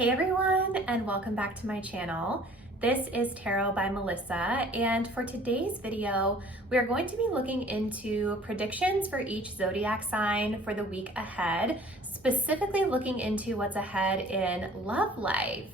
Hey everyone, and welcome back to my channel. This is Tarot by Melissa, and for today's video, we are going to be looking into predictions for each zodiac sign for the week ahead, specifically looking into what's ahead in love life.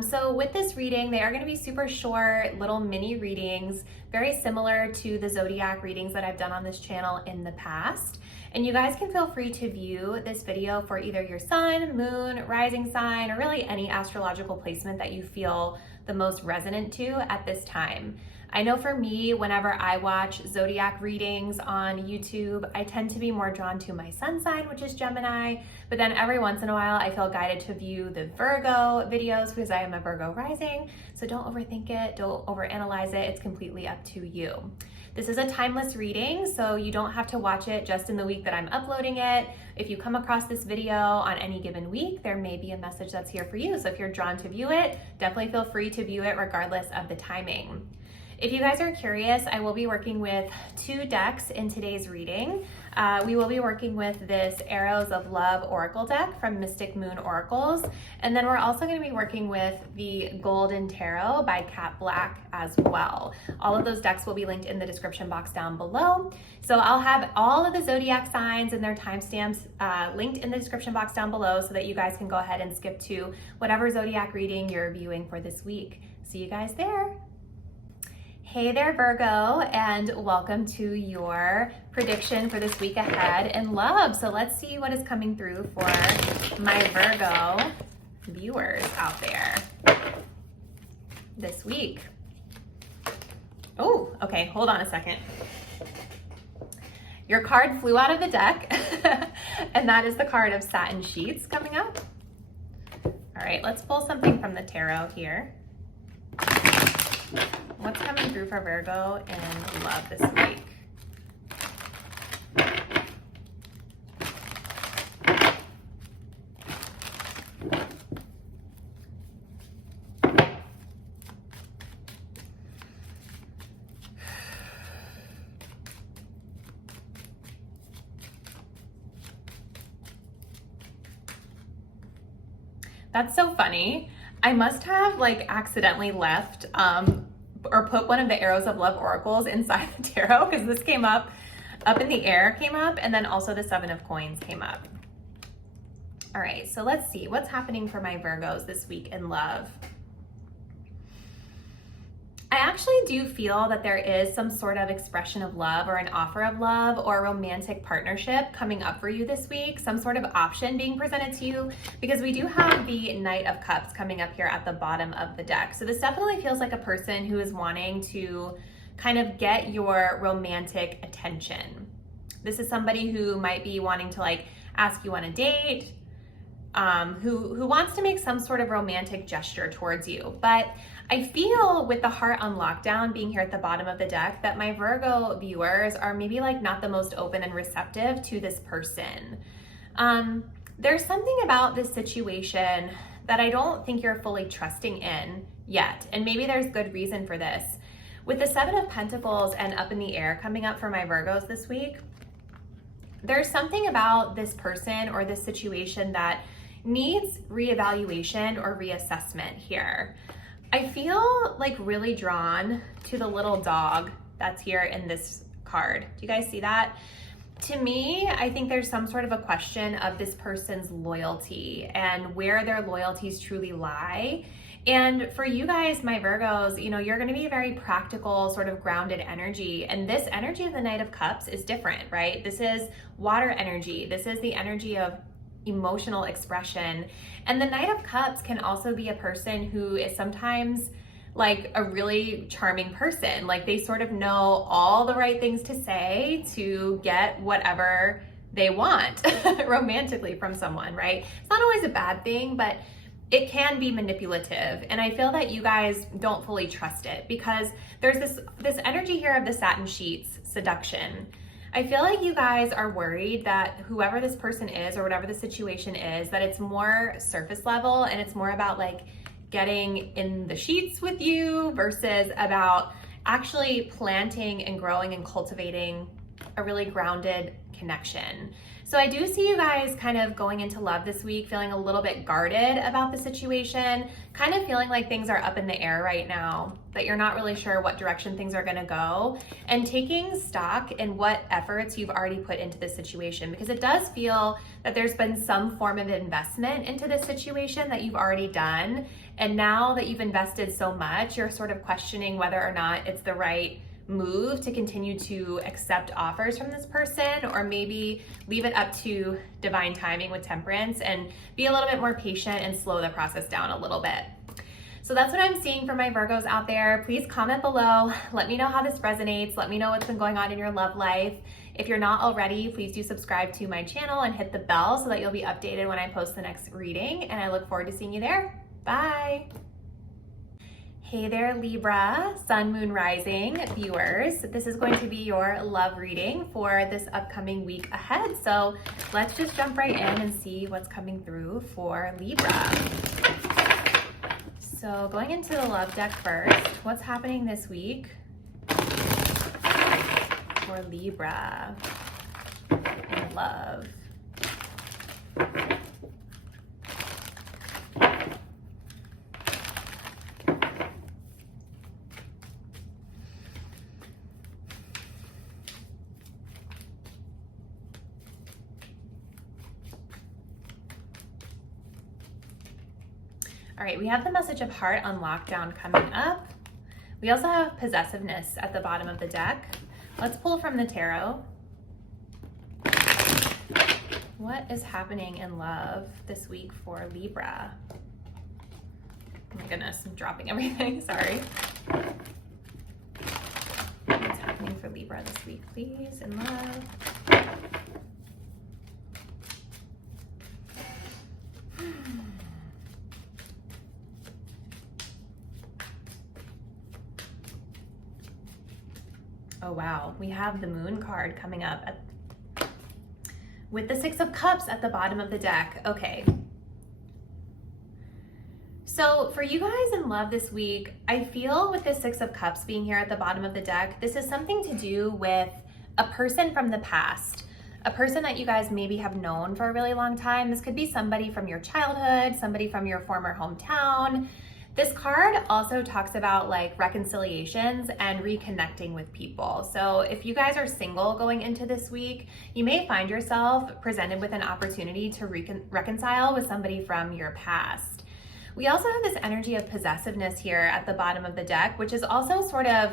So with this reading, they are going to be super short, little mini readings, very similar to the zodiac readings that I've done on this channel in the past. And you guys can feel free to view this video for either your sun, moon, rising sign, or really any astrological placement that you feel the most resonant to at this time. I know for me, whenever I watch zodiac readings on YouTube, I tend to be more drawn to my sun sign, which is Gemini, but then every once in a while I feel guided to view the Virgo videos because I am a Virgo rising. So don't overthink it, don't overanalyze it, it's completely up to you. This is a timeless reading, so you don't have to watch it just in the week that I'm uploading it. If you come across this video on any given week, there may be a message that's here for you. So if you're drawn to view it, definitely feel free to view it regardless of the timing. If you guys are curious, I will be working with two decks in today's reading. We will be working with this Arrows of Love Oracle deck from Mystic Moon Oracles. And then we're also going to be working with the Golden Tarot by Cat Black as well. All of those decks will be linked in the description box down below. So I'll have all of the zodiac signs and their timestamps linked in the description box down below so that you guys can go ahead and skip to whatever zodiac reading you're viewing for this week. See you guys there. Hey there, Virgo, and welcome to your prediction for this week ahead in love. So let's see what is coming through for my Virgo viewers out there this week. Oh, okay, hold on a second. Your card flew out of the deck, and that is the card of Satin Sheets coming up. All right, let's pull something from the tarot here. What's coming through for Virgo in love this week? That's so funny. I must have accidentally left or put one of the Arrows of Love oracles inside the tarot because this came up in the air came up, and then also the Seven of Coins came up. All right, so let's see what's happening for my Virgos this week in love. I actually do feel that there is some sort of expression of love or an offer of love or a romantic partnership coming up for you this week, some sort of option being presented to you, because we do have the Knight of Cups coming up here at the bottom of the deck. So this definitely feels like a person who is wanting to kind of get your romantic attention. This is somebody who might be wanting to ask you on a date, who wants to make some sort of romantic gesture towards you. But I feel with the Heart on Lockdown being here at the bottom of the deck that my Virgo viewers are maybe not the most open and receptive to this person. There's something about this situation that I don't think you're fully trusting in yet. And maybe there's good reason for this. With the Seven of Pentacles and Up in the Air coming up for my Virgos this week, there's something about this person or this situation that needs reevaluation or reassessment here. I feel really drawn to the little dog that's here in this card. Do you guys see that? To me, I think there's some sort of a question of this person's loyalty and where their loyalties truly lie. And for you guys, my Virgos, you're going to be a very practical, sort of grounded energy. And this energy of the Knight of Cups is different, right? This is water energy. This is the energy of emotional expression. And the Knight of Cups can also be a person who is sometimes a really charming person. They sort of know all the right things to say to get whatever they want romantically from someone, right? It's not always a bad thing, but it can be manipulative. And I feel that you guys don't fully trust it because there's this energy here of the Satin Sheets, seduction. I feel like you guys are worried that whoever this person is or whatever the situation is, that it's more surface level and it's more about getting in the sheets with you versus about actually planting and growing and cultivating a really grounded connection. So I do see you guys kind of going into love this week feeling a little bit guarded about the situation, kind of feeling like things are up in the air right now, that you're not really sure what direction things are going to go, and taking stock in what efforts you've already put into this situation, because it does feel that there's been some form of investment into this situation that you've already done. And now that you've invested so much, you're sort of questioning whether or not it's the right move to continue to accept offers from this person, or maybe leave it up to divine timing with Temperance and be a little bit more patient and slow the process down a little bit. So that's what I'm seeing for my Virgos out there. Please comment below. Let me know how this resonates. Let me know what's been going on in your love life. If you're not already, please do subscribe to my channel and hit the bell so that you'll be updated when I post the next reading. And I look forward to seeing you there. Bye. Hey there, Libra, Sun, Moon, Rising viewers. This is going to be your love reading for this upcoming week ahead. So let's just jump right in and see what's coming through for Libra. So going into the love deck first, what's happening this week for Libra in love? All right, we have the message of heart on lockdown coming up. We also have possessiveness at the bottom of the deck. Let's pull from the tarot. What is happening in love this week for Libra? Oh my goodness, I'm dropping everything, sorry. What's happening for Libra this week, please, in love? Oh wow, we have the Moon card coming up with the Six of Cups at the bottom of the deck. Okay. So for you guys in love this week, I feel with the Six of Cups being here at the bottom of the deck, this is something to do with a person from the past, a person that you guys maybe have known for a really long time. This could be somebody from your childhood, somebody from your former hometown. This card also talks about like reconciliations and reconnecting with people. So if you guys are single going into this week, you may find yourself presented with an opportunity to reconcile with somebody from your past. We also have this energy of possessiveness here at the bottom of the deck, which is also sort of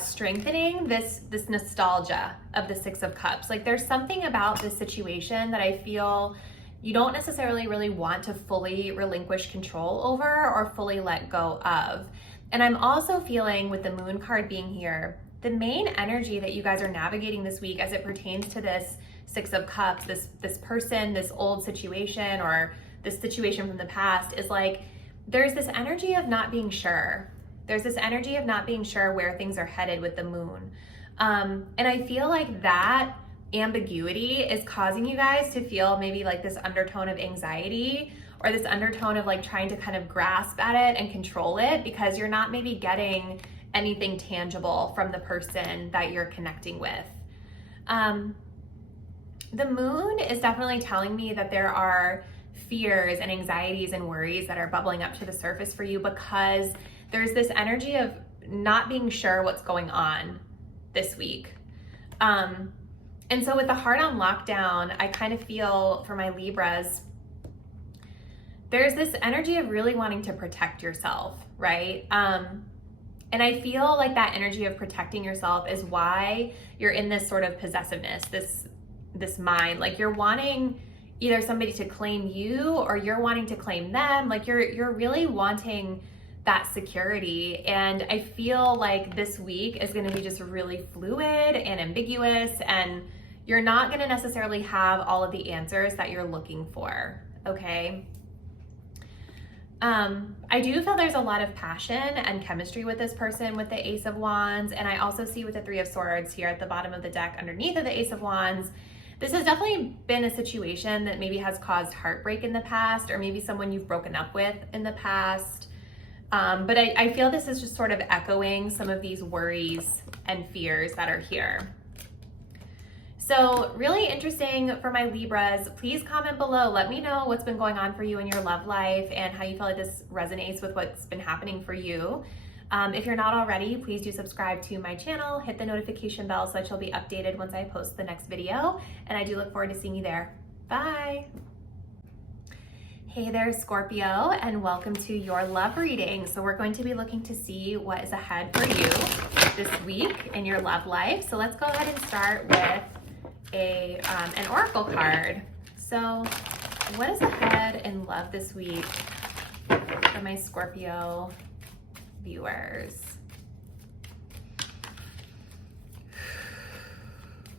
strengthening this nostalgia of the Six of Cups. Like there's something about this situation that I feel you don't necessarily really want to fully relinquish control over or fully let go of. And I'm also feeling with the Moon card being here, the main energy that you guys are navigating this week as it pertains to this Six of Cups, this person, this old situation, or this situation from the past, is like there's this energy of not being sure. There's this energy of not being sure where things are headed with the Moon. And I feel like that ambiguity is causing you guys to feel maybe like this undertone of anxiety, or this undertone of like trying to kind of grasp at it and control it, because you're not maybe getting anything tangible from the person that you're connecting with. The Moon is definitely telling me that there are fears and anxieties and worries that are bubbling up to the surface for you, because there's this energy of not being sure what's going on this week. And so with the heart on lockdown, I kind of feel for my Libras, there's this energy of really wanting to protect yourself, right? And I feel like that energy of protecting yourself is why you're in this sort of possessiveness, this mind, like you're wanting either somebody to claim you or you're wanting to claim them. Like you're really wanting that security. And I feel like this week is going to be just really fluid and ambiguous, and you're not going to necessarily have all of the answers that you're looking for. Okay. I do feel there's a lot of passion and chemistry with this person with the Ace of Wands. And I also see with the Three of Swords here at the bottom of the deck underneath of the Ace of Wands, this has definitely been a situation that maybe has caused heartbreak in the past, or maybe someone you've broken up with in the past. But I feel this is just sort of echoing some of these worries and fears that are here. So really interesting for my Libras. Please comment below. Let me know what's been going on for you in your love life and how you feel like this resonates with what's been happening for you. If you're not already, please do subscribe to my channel, hit the notification bell so that you'll be updated once I post the next video. And I do look forward to seeing you there. Bye. Hey there, Scorpio, and welcome to your love reading. So we're going to be looking to see what is ahead for you this week in your love life. So let's go ahead and start with an oracle card. So what is ahead in love this week for my Scorpio viewers?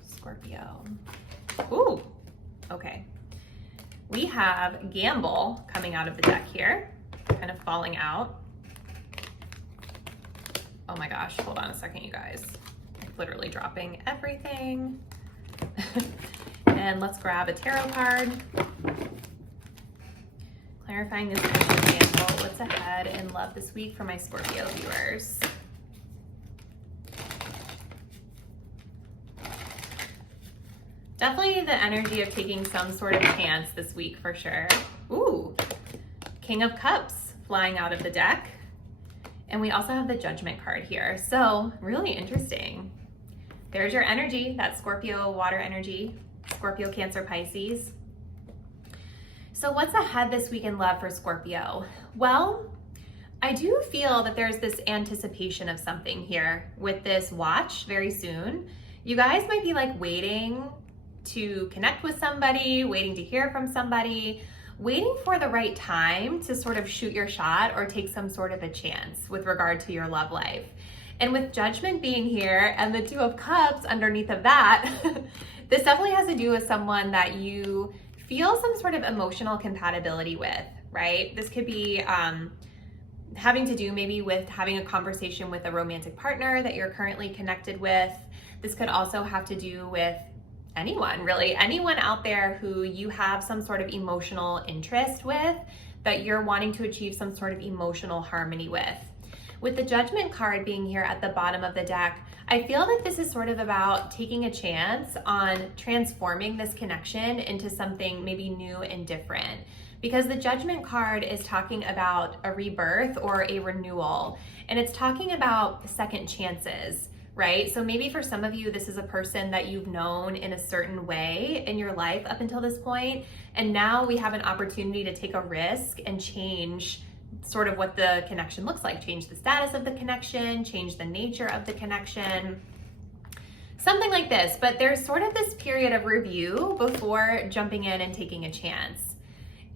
Scorpio. Ooh, okay. We have Gamble coming out of the deck here, kind of falling out. Oh my gosh, hold on a second, you guys. I'm literally dropping everything. And let's grab a tarot card. Clarifying this energy of Gamble. What's ahead in love this week for my Scorpio viewers? Definitely the energy of taking some sort of chance this week for sure. Ooh, King of Cups flying out of the deck. And we also have the Judgment card here. So really interesting. There's your energy, that Scorpio water energy, Scorpio, Cancer, Pisces. So what's ahead this week in love for Scorpio? Well, I do feel that there's this anticipation of something here with this watch very soon. You guys might be like waiting to connect with somebody, waiting to hear from somebody, waiting for the right time to sort of shoot your shot or take some sort of a chance with regard to your love life. And with Judgment being here and the Two of Cups underneath of that, this definitely has to do with someone that you feel some sort of emotional compatibility with, right? This could be having to do maybe with having a conversation with a romantic partner that you're currently connected with. This could also have to do with anyone, really, anyone out there who you have some sort of emotional interest with, that you're wanting to achieve some sort of emotional harmony with. With the Judgment card being here at the bottom of the deck, I feel that this is sort of about taking a chance on transforming this connection into something maybe new and different. Because the Judgment card is talking about a rebirth or a renewal, and it's talking about second chances, right? So maybe for some of you, this is a person that you've known in a certain way in your life up until this point, and now we have an opportunity to take a risk and change sort of what the connection looks like, change the status of the connection, change the nature of the connection, something like this. But there's sort of this period of review before jumping in and taking a chance.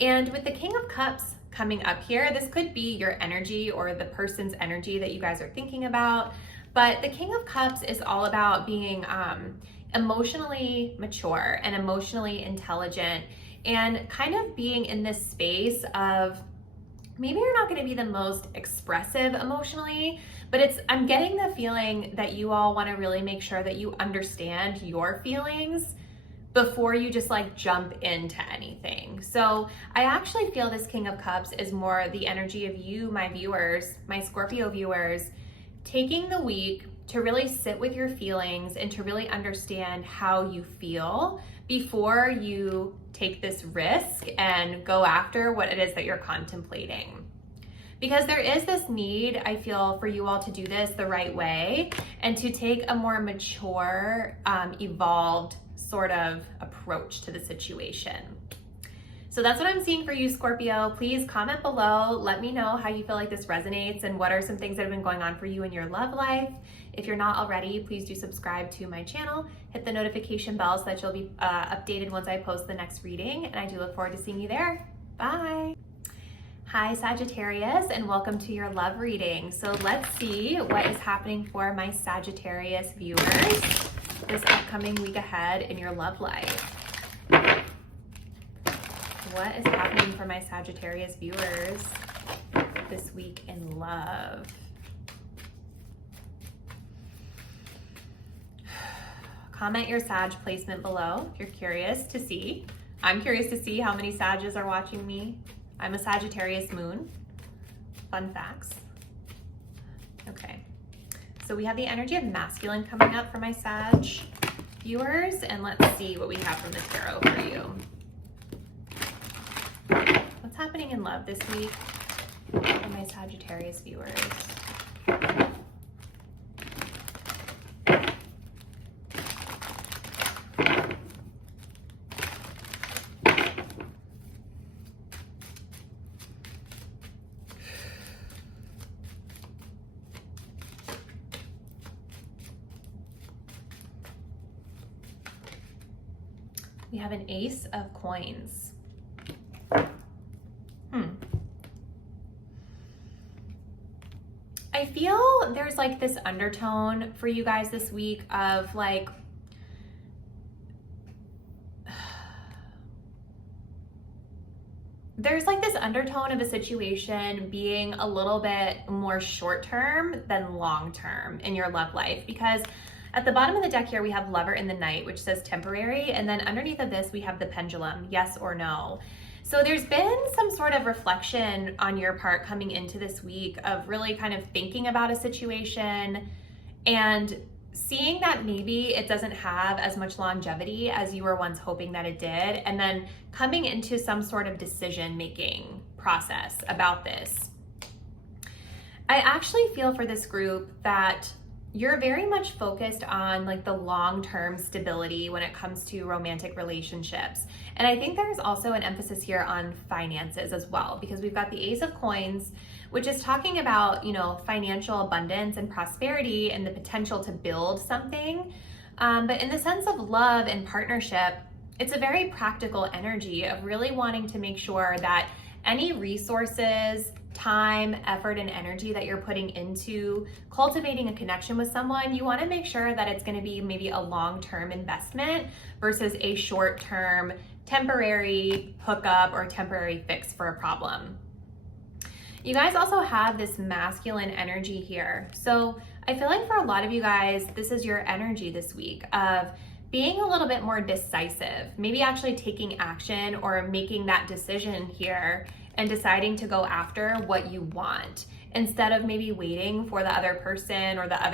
And with the King of Cups coming up here, this could be your energy or the person's energy that you guys are thinking about. But the King of Cups is all about being emotionally mature and emotionally intelligent, and kind of being in this space of maybe you're not going to be the most expressive emotionally, but I'm getting the feeling that you all want to really make sure that you understand your feelings before you just like jump into anything. So I actually feel this King of Cups is more the energy of you, my viewers, my Scorpio viewers, taking the week to really sit with your feelings and to really understand how you feel before you take this risk and go after what it is that you're contemplating. Because there is this need, I feel, for you all to do this the right way and to take a more mature, evolved sort of approach to the situation. So that's what I'm seeing for you, Scorpio. Please comment below. Let me know how you feel like this resonates and what are some things that have been going on for you in your love life. If you're not already, please do subscribe to my channel. Hit the notification bell so that you'll be updated once I post the next reading. And I do look forward to seeing you there. Bye. Hi, Sagittarius, and welcome to your love reading. So let's see what is happening for my Sagittarius viewers this upcoming week ahead in your love life. What is happening for my Sagittarius viewers this week in love? Comment your Sag placement below if you're curious to see. I'm curious to see how many Sages are watching me. I'm a Sagittarius moon. Fun facts. Okay. So we have the energy of masculine coming up for my Sag. viewers, and let's see what we have from the tarot for you. What's happening in love this week for my Sagittarius viewers? We have an Ace of Coins. I feel there's like this undertone for you guys this week of like, there's like this undertone of a situation being a little bit more short-term than long-term in your love life, because at the bottom of the deck here, we have Lover in the Night, which says temporary. And then underneath of this, we have the Pendulum, yes or no. So there's been some sort of reflection on your part coming into this week of really kind of thinking about a situation and seeing that maybe it doesn't have as much longevity as you were once hoping that it did. And then coming into some sort of decision-making process about this. I actually feel for this group that you're very much focused on like the long-term stability when it comes to romantic relationships. And I think there's also an emphasis here on finances as well, because we've got the Ace of Coins, which is talking about, you know, financial abundance and prosperity and the potential to build something. But in the sense of love and partnership, it's a very practical energy of really wanting to make sure that any resources, time, effort, and energy that you're putting into cultivating a connection with someone, you want to make sure that it's going to be maybe a long-term investment versus a short-term temporary hookup or temporary fix for a problem. You guys also have this masculine energy here. So I feel like for a lot of you guys, this is your energy this week of being a little bit more decisive, maybe actually taking action or making that decision here and deciding to go after what you want instead of maybe waiting for the other person or the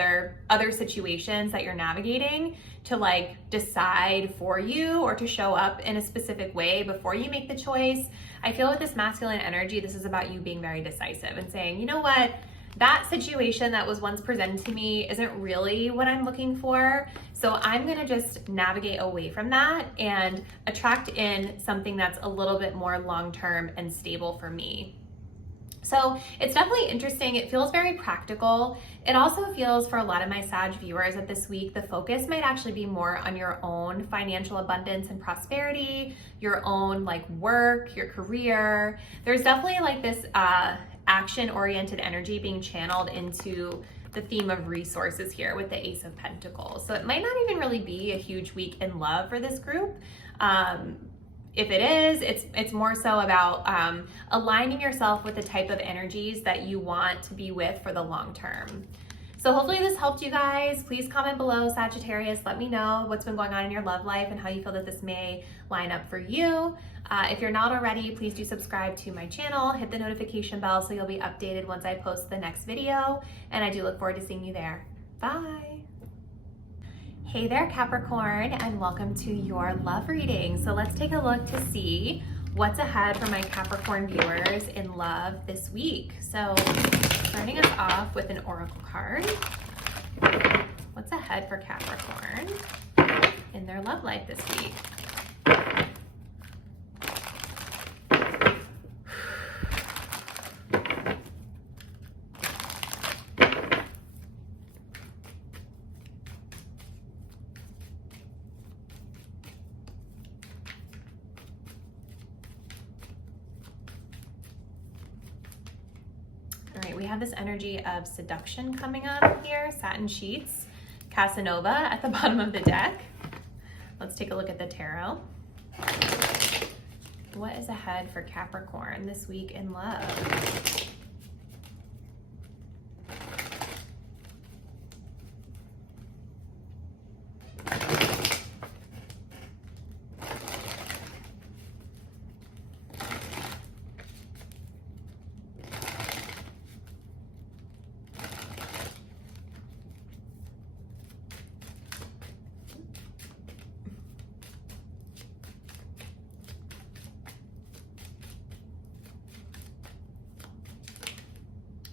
other situations that you're navigating to like decide for you or to show up in a specific way before you make the choice. I feel with this masculine energy, this is about you being very decisive and saying, you know what, that situation that was once presented to me isn't really what I'm looking for. So I'm gonna just navigate away from that and attract in something that's a little bit more long-term and stable for me. So it's definitely interesting. It feels very practical. It also feels for a lot of my Sag viewers that this week, the focus might actually be more on your own financial abundance and prosperity, your own like work, your career. There's definitely like this action-oriented energy being channeled into the theme of resources here with the Ace of Pentacles. So it might not even really be a huge week in love for this group. If it is, it's more so about aligning yourself with the type of energies that you want to be with for the long term. So hopefully this helped you guys. Please comment below, Sagittarius. Let me know what's been going on in your love life and how you feel that this may line up for you. If you're not already, please do subscribe to my channel. Hit the notification bell so you'll be updated once I post the next video. And I do look forward to seeing you there. Bye. Hey there, Capricorn, and welcome to your love reading. So let's take a look to see what's ahead for my Capricorn viewers in love this week. So starting us off with an oracle card. What's ahead for Capricorn in their love life this week? All right, we have this energy of seduction coming up here, satin sheets, Casanova at the bottom of the deck. Let's take a look at the tarot. What is ahead for Capricorn this week in love?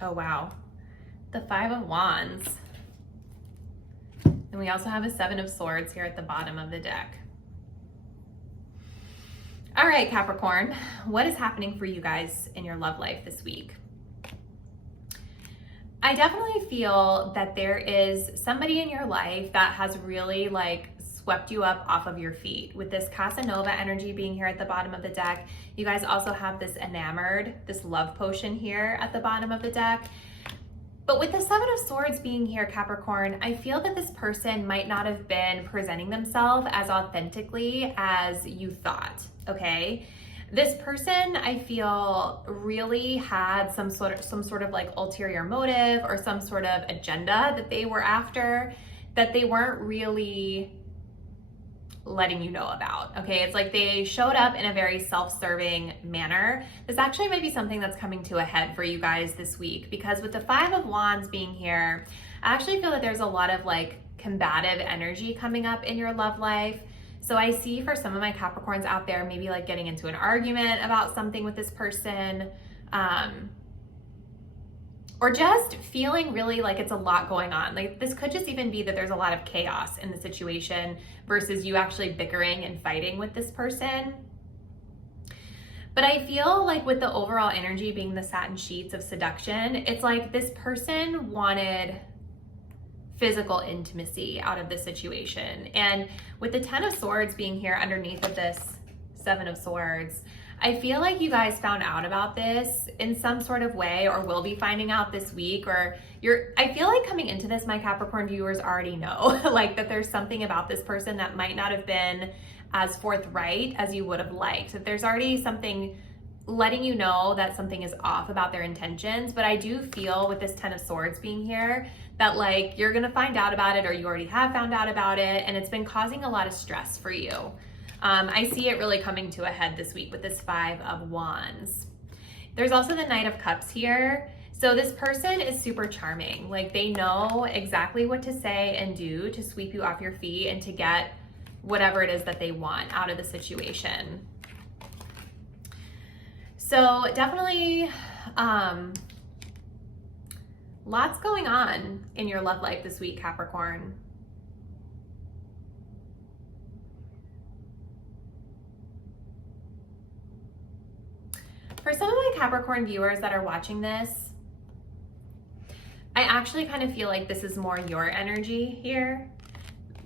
Oh, wow. The Five of Wands. And we also have a Seven of Swords here at the bottom of the deck. All right, Capricorn, what is happening for you guys in your love life this week? I definitely feel that there is somebody in your life that has really like swept you up off of your feet. With this Casanova energy being here at the bottom of the deck, you guys also have this enamored, this love potion here at the bottom of the deck. But with the Seven of Swords being here, Capricorn, I feel that this person might not have been presenting themselves as authentically as you thought, okay? This person, I feel, really had some sort of like ulterior motive or some sort of agenda that they were after that they weren't really letting you know about, okay? It's like they showed up in a very self-serving manner. This actually might be something that's coming to a head for you guys this week, because with the Five of Wands being here, I actually feel that there's a lot of like combative energy coming up in your love life. So I see for some of my Capricorns out there, maybe like getting into an argument about something with this person, or just feeling really like it's a lot going on. Like this could just even be that there's a lot of chaos in the situation versus you actually bickering and fighting with this person. But I feel like with the overall energy being the satin sheets of seduction, it's like this person wanted physical intimacy out of the situation. And with the Ten of Swords being here underneath of this Seven of Swords, I feel like you guys found out about this in some sort of way, or will be finding out this week, or I feel like coming into this, my Capricorn viewers already know like that there's something about this person that might not have been as forthright as you would have liked. That there's already something letting you know that something is off about their intentions. But I do feel with this Ten of Swords being here that like you're gonna find out about it, or you already have found out about it, and it's been causing a lot of stress for you. I see it really coming to a head this week with this Five of Wands. There's also the Knight of Cups here. So this person is super charming. Like they know exactly what to say and do to sweep you off your feet and to get whatever it is that they want out of the situation. So definitely lots going on in your love life this week, Capricorn. For some of my Capricorn viewers that are watching this, I actually kind of feel like this is more your energy here,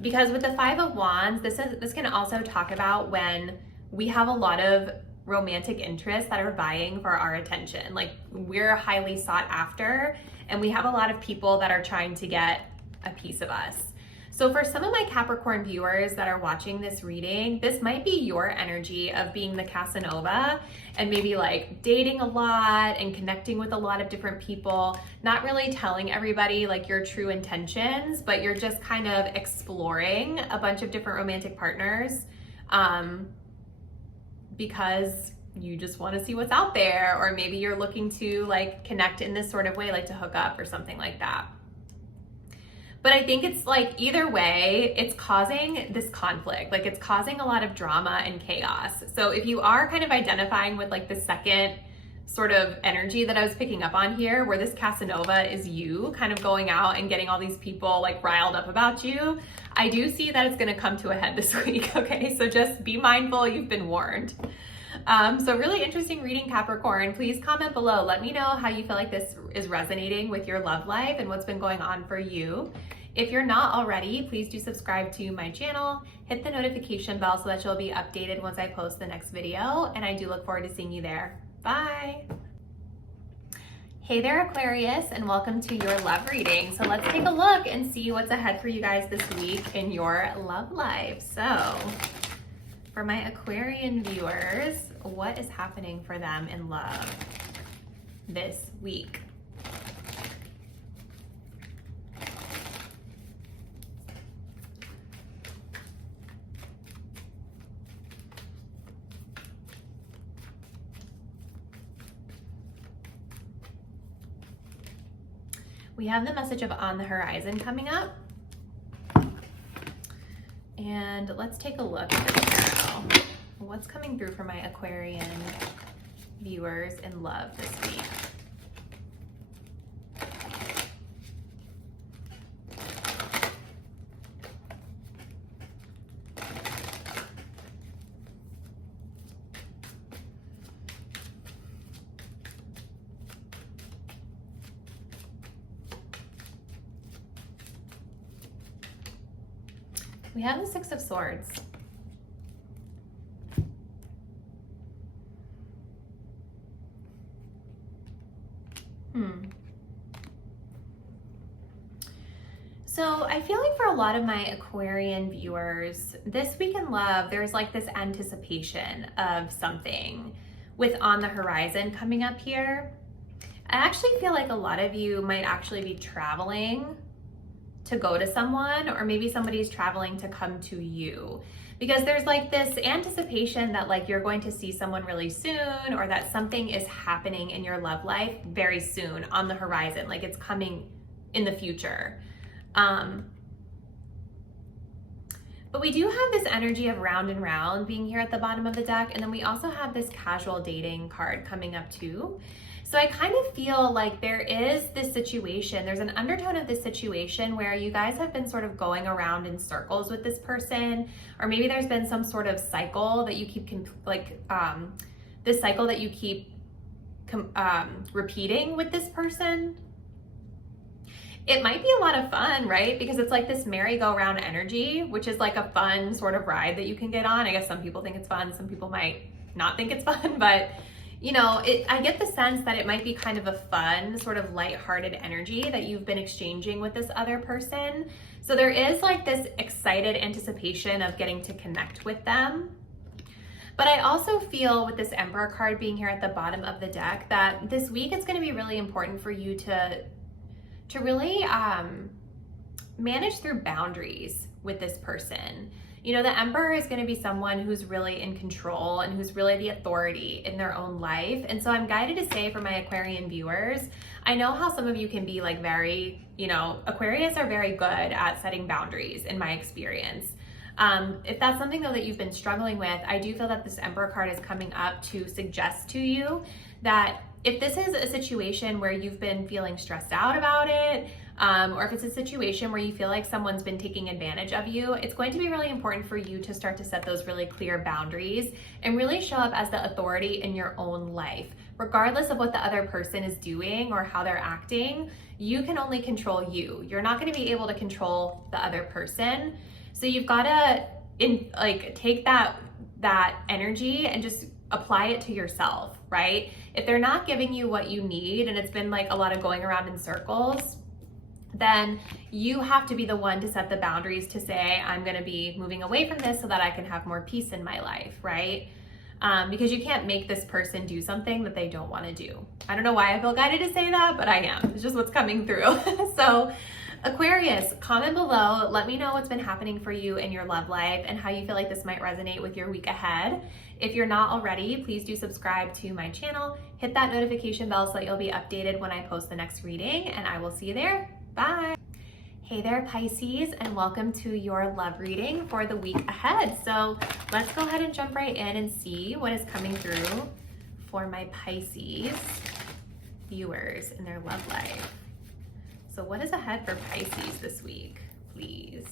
because with the Five of Wands, this can also talk about when we have a lot of romantic interests that are vying for our attention. Like we're highly sought after, and we have a lot of people that are trying to get a piece of us. So for some of my Capricorn viewers that are watching this reading, this might be your energy of being the Casanova and maybe like dating a lot and connecting with a lot of different people, not really telling everybody like your true intentions, but you're just kind of exploring a bunch of different romantic partners because you just want to see what's out there, or maybe you're looking to like connect in this sort of way, like to hook up or something like that. But I think it's like either way, it's causing this conflict. Like it's causing a lot of drama and chaos. So if you are kind of identifying with like the second sort of energy that I was picking up on here, where this Casanova is you kind of going out and getting all these people like riled up about you, I do see that it's going to come to a head this week. Okay, so just be mindful, you've been warned. So really interesting reading, Capricorn. Please comment below. Let me know how you feel like this is resonating with your love life and what's been going on for you. If you're not already, please do subscribe to my channel, hit the notification bell so that you'll be updated once I post the next video, and I do look forward to seeing you there. Bye. Hey there, Aquarius, and welcome to your love reading. So let's take a look and see what's ahead for you guys this week in your love life. So for my Aquarian viewers, what is happening for them in love this week? We have the message of on the horizon coming up. And let's take a look at the tarot. What's coming through for my Aquarian viewers in love this week? We have the Six of Swords. So I feel like for a lot of my Aquarian viewers, this week in love, there's like this anticipation of something with on the horizon coming up here. I actually feel like a lot of you might actually be traveling to go to someone, or maybe somebody's traveling to come to you, because there's like this anticipation that like you're going to see someone really soon, or that something is happening in your love life very soon on the horizon, like it's coming in the future. But we do have this energy of round and round being here at the bottom of the deck, and then we also have this casual dating card coming up too. So I kind of feel like there is this situation, there's an undertone of this situation where you guys have been sort of going around in circles with this person, or maybe there's been some sort of cycle that you keep this cycle that you keep repeating with this person. It might be a lot of fun, right? Because it's like this merry-go-round energy, which is like a fun sort of ride that you can get on. I guess some people think it's fun, some people might not think it's fun, but you know, I get the sense that it might be kind of a fun, sort of lighthearted energy that you've been exchanging with this other person. So there is like this excited anticipation of getting to connect with them. But I also feel with this Emperor card being here at the bottom of the deck that this week it's going to be really important for you to really manage through boundaries with this person. You know, the Emperor is going to be someone who's really in control and who's really the authority in their own life. And so I'm guided to say for my Aquarian viewers, I know how some of you can be like very, you know, Aquarius are very good at setting boundaries in my experience. If that's something though that you've been struggling with, I do feel that this Emperor card is coming up to suggest to you that if this is a situation where you've been feeling stressed out about it, or if it's a situation where you feel like someone's been taking advantage of you, it's going to be really important for you to start to set those really clear boundaries and really show up as the authority in your own life. Regardless of what the other person is doing or how they're acting, you can only control you. You're not going to be able to control the other person. So you've got to take that energy and just apply it to yourself, right? If they're not giving you what you need and it's been like a lot of going around in circles, then you have to be the one to set the boundaries to say, I'm going to be moving away from this so that I can have more peace in my life, right? Because you can't make this person do something that they don't want to do. I don't know why I feel guided to say that, but I am. It's just what's coming through. So Aquarius, comment below. Let me know what's been happening for you in your love life and how you feel like this might resonate with your week ahead. If you're not already, please do subscribe to my channel. Hit that notification bell so that you'll be updated when I post the next reading, and I will see you there. Bye. Hey there, Pisces, and welcome to your love reading for the week ahead. So let's go ahead and jump right in and see what is coming through for my Pisces viewers in their love life. So what is ahead for Pisces this week, please?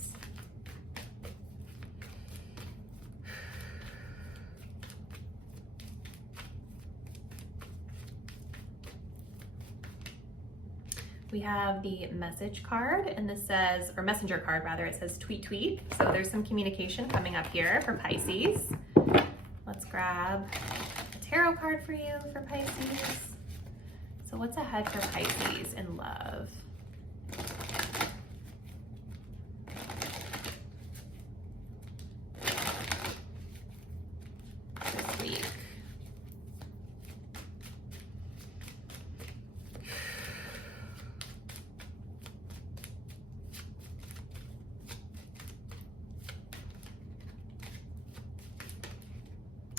We have the message card, and this says, or messenger card rather, it says tweet tweet. So there's some communication coming up here for Pisces. Let's grab a tarot card for you for Pisces. So what's ahead for Pisces in love? This week.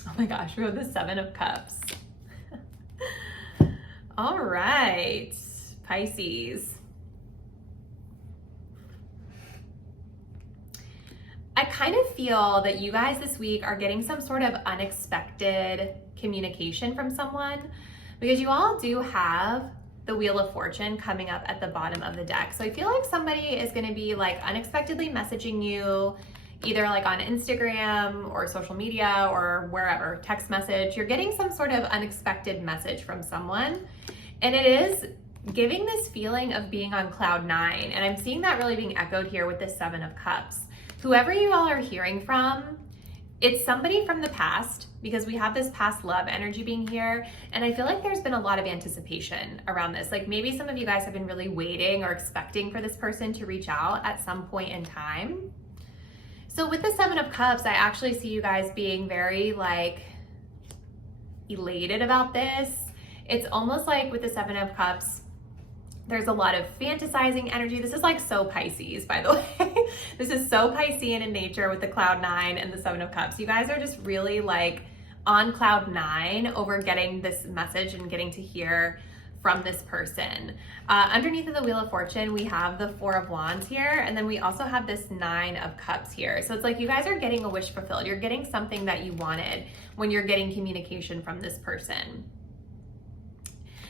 Oh my gosh, we have the Seven of Cups. All right, Pisces. I kind of feel that you guys this week are getting some sort of unexpected communication from someone, because you all do have the Wheel of Fortune coming up at the bottom of the deck. So I feel like somebody is going to be like unexpectedly messaging you, either like on Instagram or social media or wherever, text message. You're getting some sort of unexpected message from someone, and it is giving this feeling of being on cloud nine. And I'm seeing that really being echoed here with the Seven of Cups. Whoever you all are hearing from, it's somebody from the past, because we have this past love energy being here. And I feel like there's been a lot of anticipation around this. Like maybe some of you guys have been really waiting or expecting for this person to reach out at some point in time. So with the Seven of Cups, I actually see you guys being very like elated about this. It's almost like with the Seven of Cups, there's a lot of fantasizing energy. This is like so Pisces, by the way. This is so Piscean in nature with the cloud nine and the Seven of Cups. You guys are just really like on cloud nine over getting this message and getting to hear from this person. Underneath of the Wheel of Fortune, we have the Four of Wands here, and then we also have this Nine of Cups here. So it's like you guys are getting a wish fulfilled. You're getting something that you wanted when you're getting communication from this person.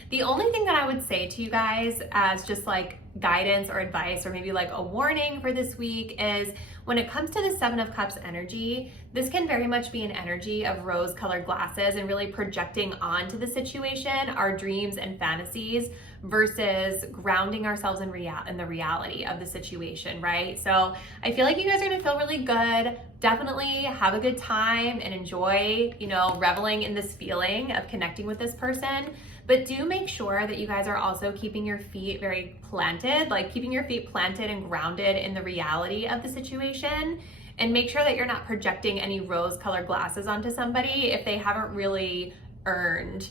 The only thing that I would say to you guys as just like guidance or advice or maybe like a warning for this week is when it comes to the Seven of Cups energy, this can very much be an energy of rose-colored glasses and really projecting onto the situation our dreams and fantasies versus grounding ourselves in the reality of the situation, right? So I feel like you guys are gonna feel really good. Definitely have a good time and enjoy, you know, reveling in this feeling of connecting with this person. But do make sure that you guys are also keeping your feet very planted, like keeping your feet planted and grounded in the reality of the situation. And make sure that you're not projecting any rose-colored glasses onto somebody if they haven't really earned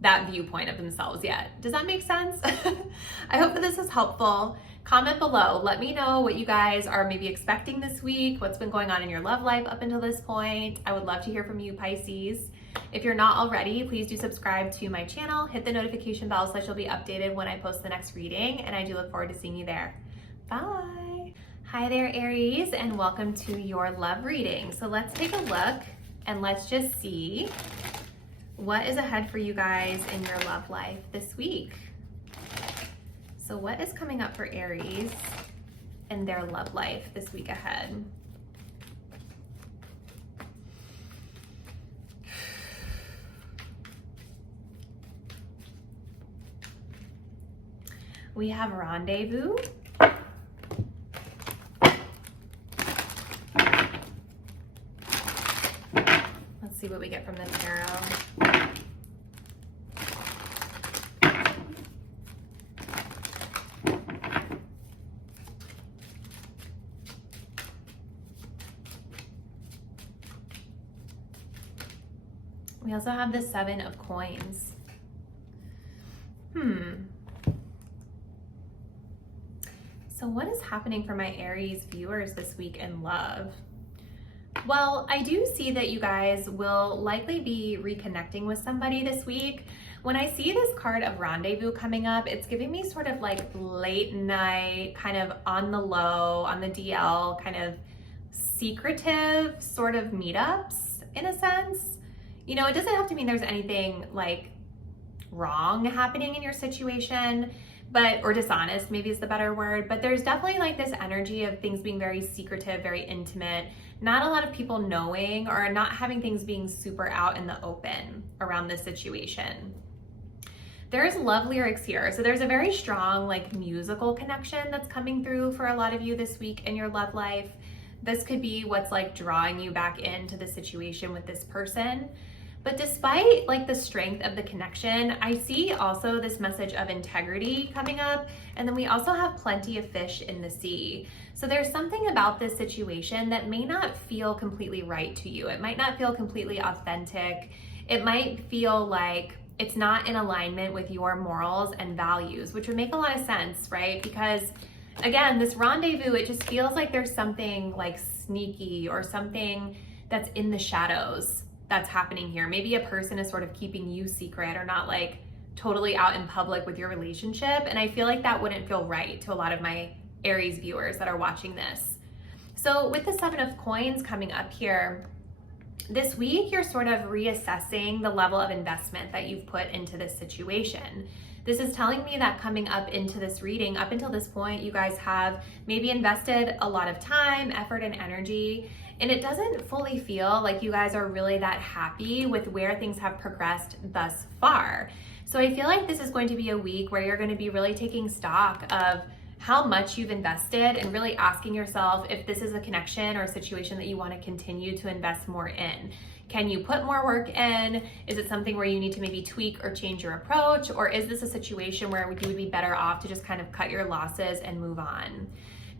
that viewpoint of themselves yet. Does that make sense? I hope that this is helpful. Comment below. Let me know what you guys are maybe expecting this week, what's been going on in your love life up until this point. I would love to hear from you, Pisces. If you're not already, please do subscribe to my channel, hit the notification bell so that you'll be updated when I post the next reading, and I do look forward to seeing you there. Bye. Hi there, Aries, and welcome to your love reading. So let's take a look and let's just see what is ahead for you guys in your love life this week. So what is coming up for Aries in their love life this week ahead? We have Rendezvous. Let's see what we get from the tarot. We also have the Seven of Coins. So what is happening for my Aries viewers this week in love? Well, I do see that you guys will likely be reconnecting with somebody this week. When I see this card of Rendezvous coming up, it's giving me sort of like late night, kind of on the low, on the DL, kind of secretive sort of meetups in a sense. You know, it doesn't have to mean there's anything like wrong happening in your situation, or dishonest maybe is the better word, but there's definitely like this energy of things being very secretive, very intimate, not a lot of people knowing or not having things being super out in the open around this situation. There's love lyrics here. So there's a very strong like musical connection that's coming through for a lot of you this week in your love life. This could be what's like drawing you back into the situation with this person. But despite like the strength of the connection, I see also this message of integrity coming up. And then we also have plenty of fish in the sea. So there's something about this situation that may not feel completely right to you. It might not feel completely authentic. It might feel like it's not in alignment with your morals and values, which would make a lot of sense, right? Because again, this rendezvous, it just feels like there's something like sneaky or something that's in the shadows that's happening here. Maybe a person is sort of keeping you secret or not like totally out in public with your relationship. And I feel like that wouldn't feel right to a lot of my Aries viewers that are watching this. So with the Seven of Coins coming up here, this week you're sort of reassessing the level of investment that you've put into this situation. This is telling me that coming up into this reading, up until this point, you guys have maybe invested a lot of time, effort, and energy, and it doesn't fully feel like you guys are really that happy with where things have progressed thus far. So I feel like this is going to be a week where you're going to be really taking stock of how much you've invested and really asking yourself if this is a connection or a situation that you want to continue to invest more in. Can you put more work in? Is it something where you need to maybe tweak or change your approach? Or is this a situation where you would be better off to just kind of cut your losses and move on?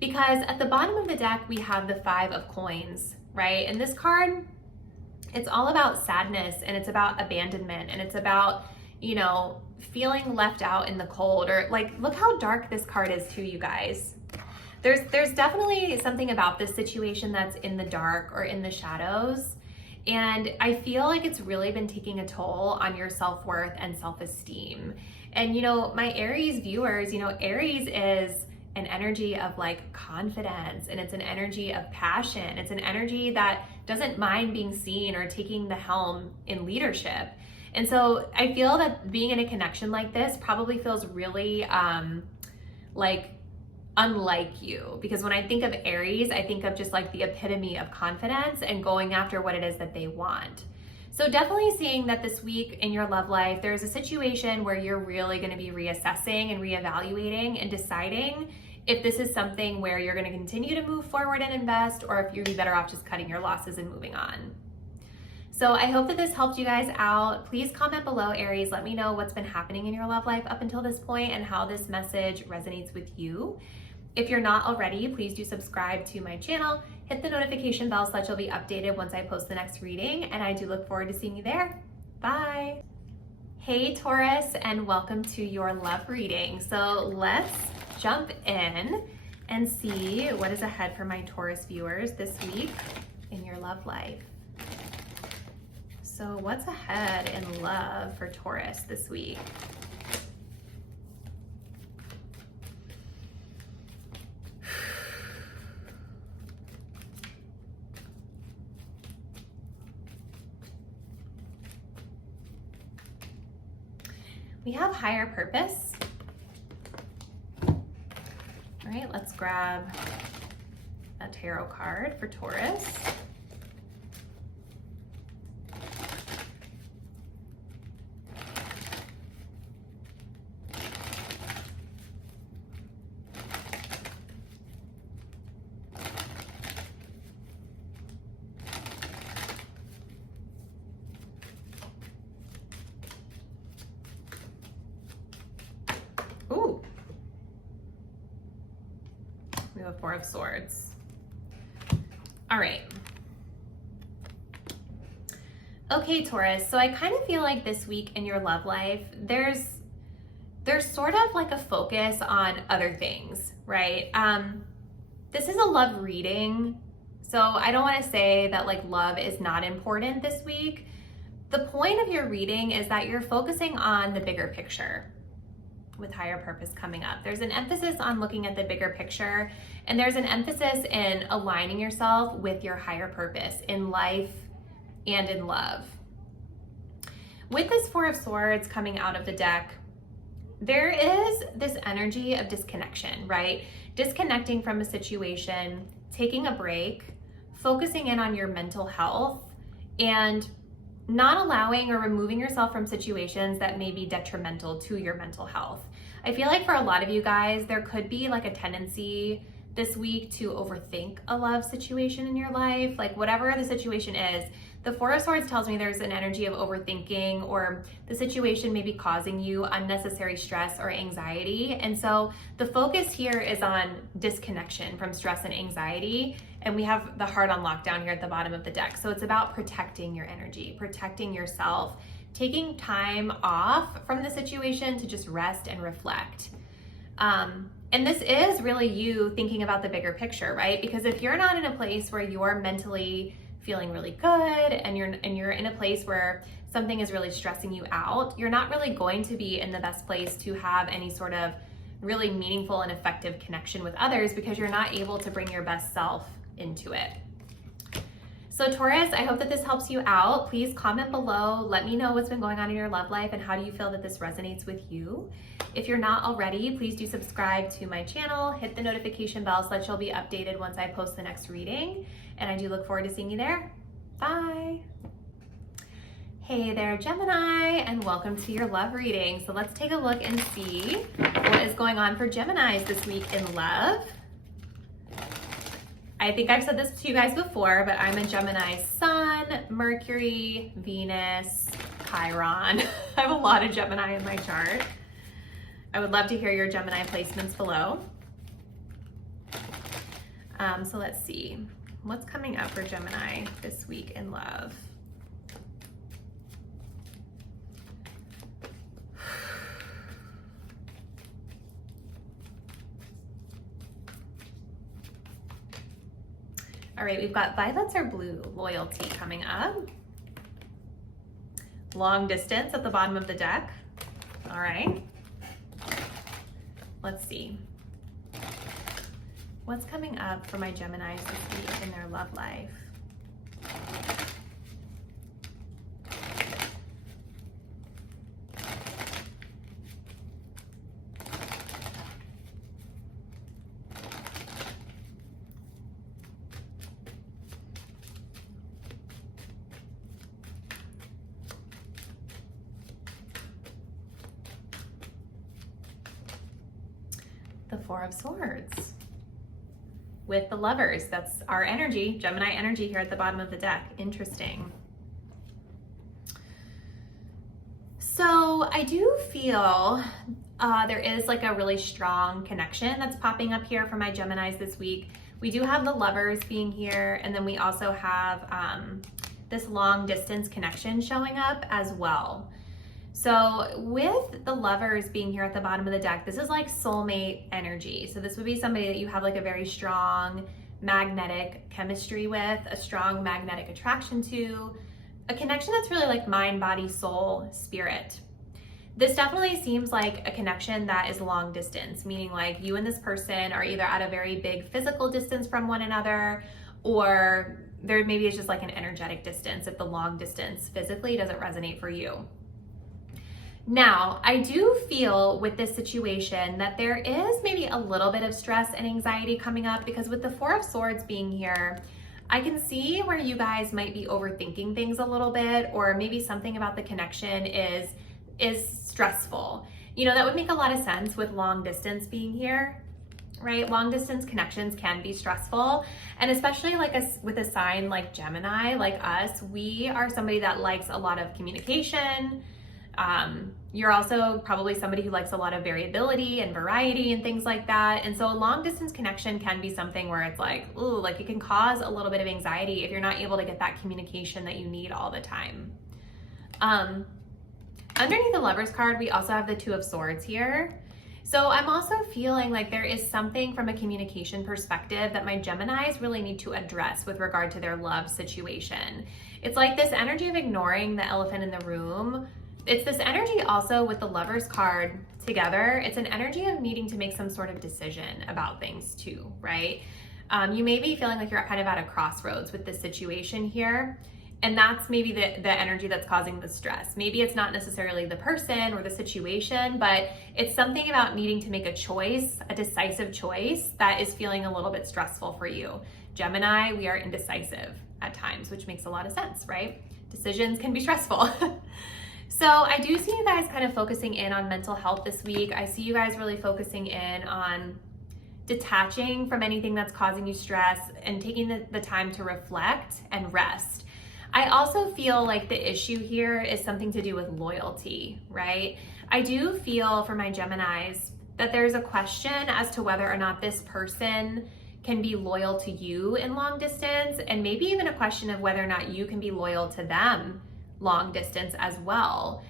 Because at the bottom of the deck, we have the 5 of coins, right? And this card, it's all about sadness, and it's about abandonment, and it's about, you know, feeling left out in the cold, or like, look how dark this card is too, you guys. There's definitely something about this situation that's in the dark or in the shadows. And I feel like it's really been taking a toll on your self-worth and self-esteem. And, you know, my Aries viewers, you know, Aries is an energy of like confidence, and it's an energy of passion. It's an energy that doesn't mind being seen or taking the helm in leadership. And so I feel that being in a connection like this probably feels really like unlike you, because when I think of Aries, I think of just like the epitome of confidence and going after what it is that they want. So definitely seeing that this week in your love life, there's a situation where you're really going to be reassessing and reevaluating and deciding if this is something where you're going to continue to move forward and invest, or if you'd be better off just cutting your losses and moving on. So I hope that this helped you guys out. Please comment below, Aries. Let me know what's been happening in your love life up until this point and how this message resonates with you. If you're not already, please do subscribe to my channel. Hit the notification bell so that you'll be updated once I post the next reading, and I do look forward to seeing you there. Bye. Hey Taurus, and welcome to your love reading. So let's jump in and see what is ahead for my Taurus viewers this week in your love life. So what's ahead in love for Taurus this week? We have higher purpose. All right, let's grab a tarot card for Taurus. Ooh. We have a 4 of Swords. All right. Okay, Taurus. So I kind of feel like this week in your love life, there's sort of like a focus on other things, right? This is a love reading. So I don't want to say that like love is not important this week. The point of your reading is that you're focusing on the bigger picture. With higher purpose coming up, there's an emphasis on looking at the bigger picture, and there's an emphasis in aligning yourself with your higher purpose in life and in love. With this 4 of Swords coming out of the deck, there is this energy of disconnection, right? Disconnecting from a situation, taking a break, focusing in on your mental health, and not allowing or removing yourself from situations that may be detrimental to your mental health. I feel like for a lot of you guys, there could be like a tendency this week to overthink a love situation in your life, like whatever the situation is. The 4 of Swords tells me there's an energy of overthinking, or the situation may be causing you unnecessary stress or anxiety. And so the focus here is on disconnection from stress and anxiety. And we have the heart on lockdown here at the bottom of the deck. So it's about protecting your energy, protecting yourself, taking time off from the situation to just rest and reflect. And this is really you thinking about the bigger picture, right? Because if you're not in a place where you're mentally feeling really good and you're in a place where something is really stressing you out, you're not really going to be in the best place to have any sort of really meaningful and effective connection with others, because you're not able to bring your best self into it. So Taurus, I hope that this helps you out. Please comment below. Let me know what's been going on in your love life and how do you feel that this resonates with you. If you're not already, please do subscribe to my channel. Hit the notification bell so that you'll be updated once I post the next reading. And I do look forward to seeing you there. Bye. Hey there, Gemini, and welcome to your love reading. So let's take a look and see what is going on for Geminis this week in love. I think I've said this to you guys before, but I'm a Gemini Sun, Mercury, Venus, Chiron. I have a lot of Gemini in my chart. I would love to hear your Gemini placements below. So let's see. What's coming up for Gemini this week in love? All right, we've got violets or blue, loyalty coming up. Long distance at the bottom of the deck. All right. Let's see. What's coming up for my Geminis this week in their love life? The Four of Swords with the Lovers. That's our energy, Gemini energy here at the bottom of the deck. Interesting. So I do feel there is like a really strong connection that's popping up here for my Geminis this week. We do have the Lovers being here, and then we also have this long distance connection showing up as well. So with the Lovers being here at the bottom of the deck, this is like soulmate energy. So this would be somebody that you have like a very strong magnetic chemistry with, a strong magnetic attraction to, a connection that's really like mind, body, soul, spirit. This definitely seems like a connection that is long distance, meaning like you and this person are either at a very big physical distance from one another, or there maybe is just like an energetic distance if the long distance physically doesn't resonate for you. Now, I do feel with this situation that there is maybe a little bit of stress and anxiety coming up, because with the Four of Swords being here, I can see where you guys might be overthinking things a little bit, or maybe something about the connection is stressful. You know, that would make a lot of sense with long distance being here, right? Long distance connections can be stressful, and especially like with a sign like Gemini, like us, we are somebody that likes a lot of communication. You're also probably somebody who likes a lot of variability and variety and things like that. And so a long distance connection can be something where it's like, ooh, like it can cause a little bit of anxiety if you're not able to get that communication that you need all the time. Underneath the Lovers card, we also have the Two of Swords here. So I'm also feeling like there is something from a communication perspective that my Geminis really need to address with regard to their love situation. It's like this energy of ignoring the elephant in the room. It's this energy also with the Lovers card together. It's an energy of needing to make some sort of decision about things too, right? You may be feeling like you're kind of at a crossroads with this situation here. And that's maybe the energy that's causing the stress. Maybe it's not necessarily the person or the situation, but it's something about needing to make a choice, a decisive choice that is feeling a little bit stressful for you. Gemini, we are indecisive at times, which makes a lot of sense, right? Decisions can be stressful. So I do see you guys kind of focusing in on mental health this week. I see you guys really focusing in on detaching from anything that's causing you stress and taking the time to reflect and rest. I also feel like the issue here is something to do with loyalty, right? I do feel for my Geminis that there's a question as to whether or not this person can be loyal to you in long distance, and maybe even a question of whether or not you can be loyal to them long distance as well.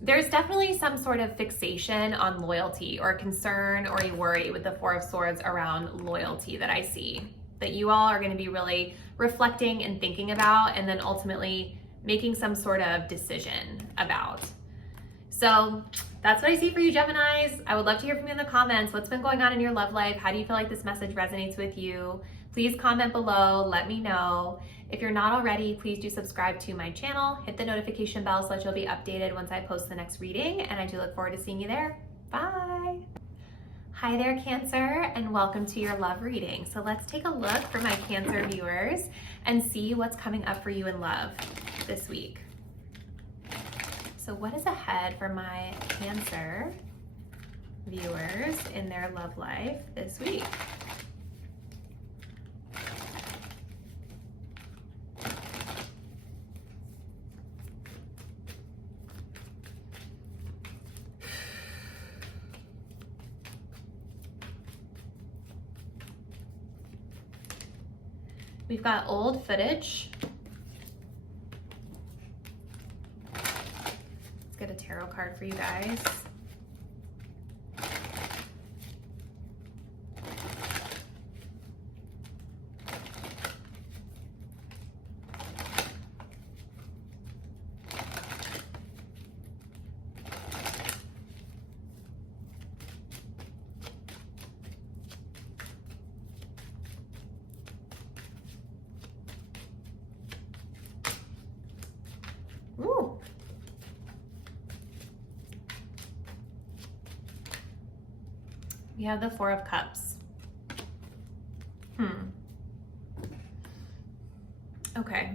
There's definitely some sort of fixation on loyalty or concern or a worry with the Four of Swords around loyalty that I see, that you all are going to be really reflecting and thinking about, and then ultimately making some sort of decision about. So that's what I see for you, Geminis. I would love to hear from you in the comments. What's been going on in your love life? How do you feel like this message resonates with you? Please comment below, let me know. If you're not already, please do subscribe to my channel, hit the notification bell so that you'll be updated once I post the next reading, and I do look forward to seeing you there. Bye. Hi there, Cancer, and welcome to your love reading. So let's take a look for my Cancer viewers and see what's coming up for you in love this week. So what is ahead for my Cancer viewers in their love life this week? We've got old footage. Let's get a tarot card for you guys. Ooh. We have the Four of Cups. Okay.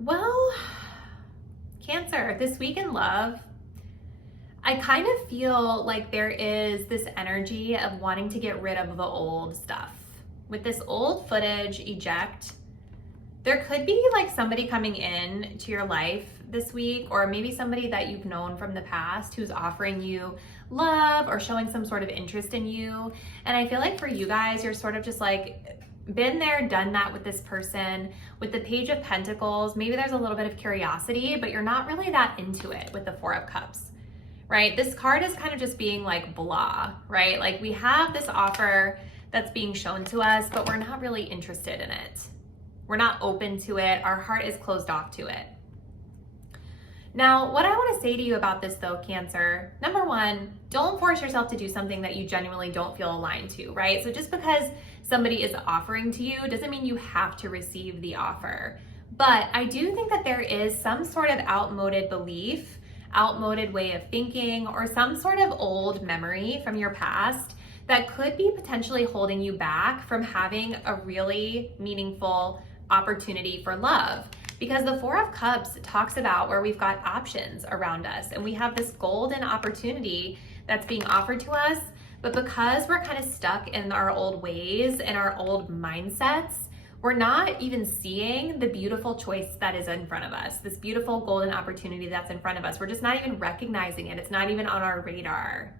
Well, Cancer, this week in love, I kind of feel like there is this energy of wanting to get rid of the old stuff. With this old footage, eject, there could be like somebody coming in to your life this week, or maybe somebody that you've known from the past who's offering you love or showing some sort of interest in you. And I feel like for you guys, you're sort of just like been there, done that with this person. With the Page of Pentacles, maybe there's a little bit of curiosity, but you're not really that into it with the Four of Cups, right? This card is kind of just being like blah, right? Like we have this offer that's being shown to us, but we're not really interested in it. We're not open to it. Our heart is closed off to it. Now, what I want to say to you about this though, Cancer, number one, don't force yourself to do something that you genuinely don't feel aligned to, right? So just because somebody is offering to you doesn't mean you have to receive the offer. But I do think that there is some sort of outmoded belief, outmoded way of thinking, or some sort of old memory from your past that could be potentially holding you back from having a really meaningful opportunity for love. Because the Four of Cups talks about where we've got options around us and we have this golden opportunity that's being offered to us, but because we're kind of stuck in our old ways and our old mindsets, we're not even seeing the beautiful choice that is in front of us, this beautiful golden opportunity that's in front of us. We're just not even recognizing it. It's not even on our radar.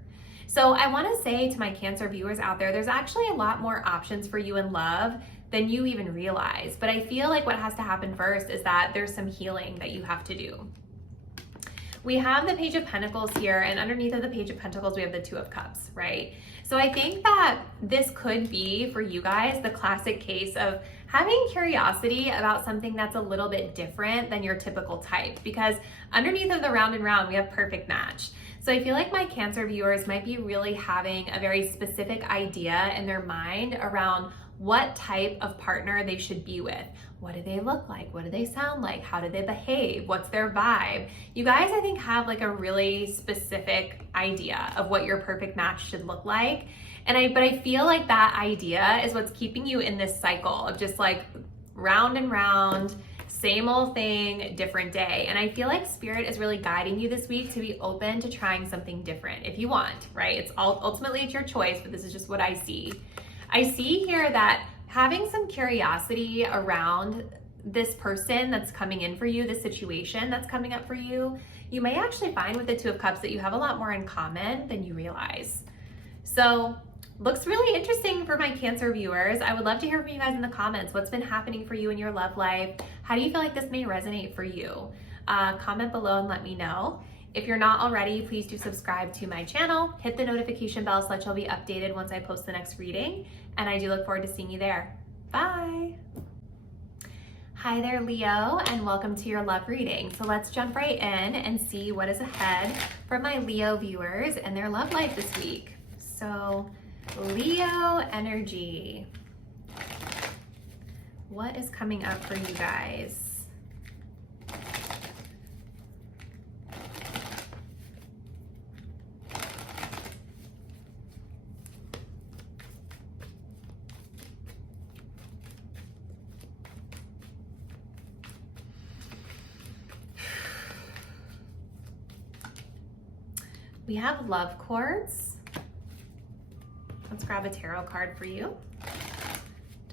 So I want to say to my Cancer viewers out there, there's actually a lot more options for you in love than you even realize. But I feel like what has to happen first is that there's some healing that you have to do. We have the Page of Pentacles here, and underneath of the Page of Pentacles, we have the Two of Cups, right? So I think that this could be, for you guys, the classic case of having curiosity about something that's a little bit different than your typical type, because underneath of the round and round, we have perfect match. So I feel like my Cancer viewers might be really having a very specific idea in their mind around what type of partner they should be with. What do they look like? What do they sound like? How do they behave? What's their vibe? You guys, I think, have like a really specific idea of what your perfect match should look like. But I feel like that idea is what's keeping you in this cycle of just like round and round, same old thing, different day. And I feel like Spirit is really guiding you this week to be open to trying something different if you want, right? It's ultimately it's your choice, but this is just what I see. I see here that having some curiosity around this person that's coming in for you, this situation that's coming up for you, you may actually find with the Two of Cups that you have a lot more in common than you realize. So looks really interesting for my Cancer viewers. I would love to hear from you guys in the comments. What's been happening for you in your love life? How do you feel like this may resonate for you? Comment below and let me know. If you're not already, please do subscribe to my channel. Hit the notification bell so that you'll be updated once I post the next reading. And I do look forward to seeing you there. Bye. Hi there, Leo, and welcome to your love reading. So let's jump right in and see what is ahead for my Leo viewers and their love life this week. So Leo energy. What is coming up for you guys? We have love cords. Let's grab a tarot card for you.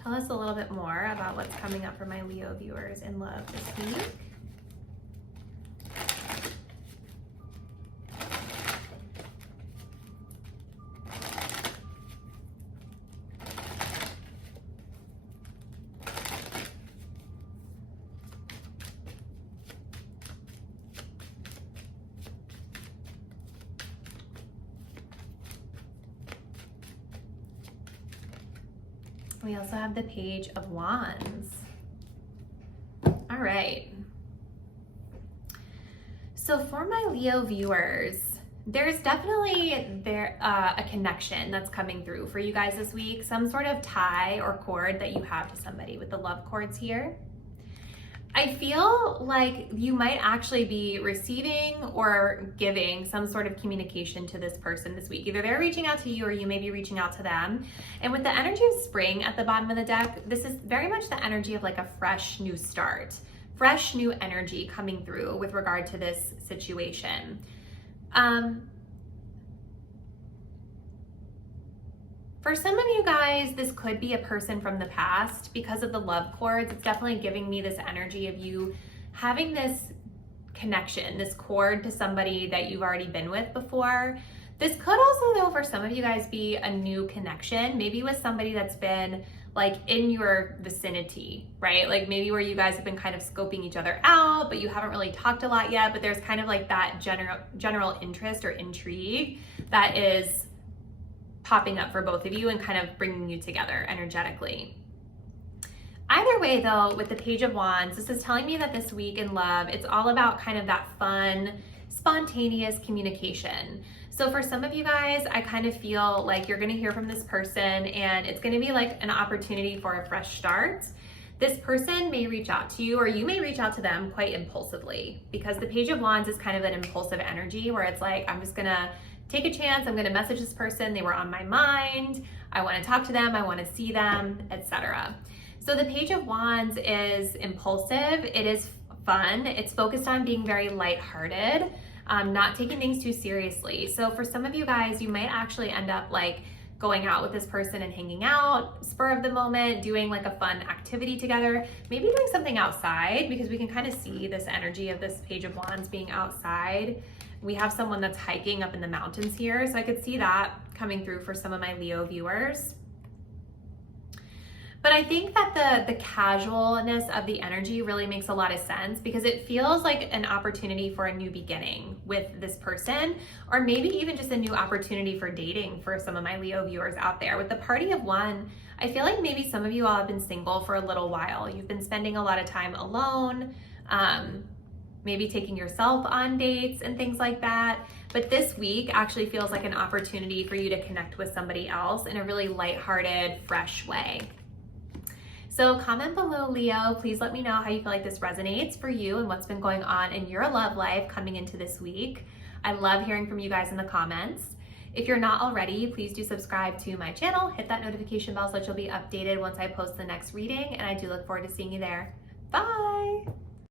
Tell us a little bit more about what's coming up for my Leo viewers in love this week. We also have the Page of Wands. All right. So for my Leo viewers, there's definitely a connection that's coming through for you guys this week. Some sort of tie or cord that you have to somebody with the love cords here. I feel like you might actually be receiving or giving some sort of communication to this person this week. Either they're reaching out to you or you may be reaching out to them. And with the energy of spring at the bottom of the deck, this is very much the energy of like a fresh new start, fresh new energy coming through with regard to this situation. For some of you guys, this could be a person from the past because of the love cords. It's definitely giving me this energy of you having this connection, this cord to somebody that you've already been with before. This could also, though, for some of you guys be a new connection, maybe with somebody that's been like in your vicinity, right? Like maybe where you guys have been kind of scoping each other out, but you haven't really talked a lot yet, but there's kind of like that general interest or intrigue that is popping up for both of you and kind of bringing you together energetically. Either way though, with the Page of Wands, this is telling me that this week in love, it's all about kind of that fun, spontaneous communication. So for some of you guys, I kind of feel like you're gonna hear from this person and it's gonna be like an opportunity for a fresh start. This person may reach out to you or you may reach out to them quite impulsively because the Page of Wands is kind of an impulsive energy where it's like, I'm just gonna take a chance, I'm gonna message this person, they were on my mind, I wanna talk to them, I wanna see them, etc. So the Page of Wands is impulsive, it is fun, it's focused on being very lighthearted, not taking things too seriously. So for some of you guys, you might actually end up like going out with this person and hanging out, spur of the moment, doing like a fun activity together, maybe doing something outside because we can kind of see this energy of this Page of Wands being outside. We have someone that's hiking up in the mountains here, so I could see that coming through for some of my Leo viewers. But I think that the casualness of the energy really makes a lot of sense because it feels like an opportunity for a new beginning with this person, or maybe even just a new opportunity for dating for some of my Leo viewers out there. With the Party of One, I feel like maybe some of you all have been single for a little while. You've been spending a lot of time alone, maybe taking yourself on dates and things like that. But this week actually feels like an opportunity for you to connect with somebody else in a really lighthearted, fresh way. So comment below, Leo. Please let me know how you feel like this resonates for you and what's been going on in your love life coming into this week. I love hearing from you guys in the comments. If you're not already, please do subscribe to my channel, hit that notification bell so that you'll be updated once I post the next reading, and I do look forward to seeing you there. Bye!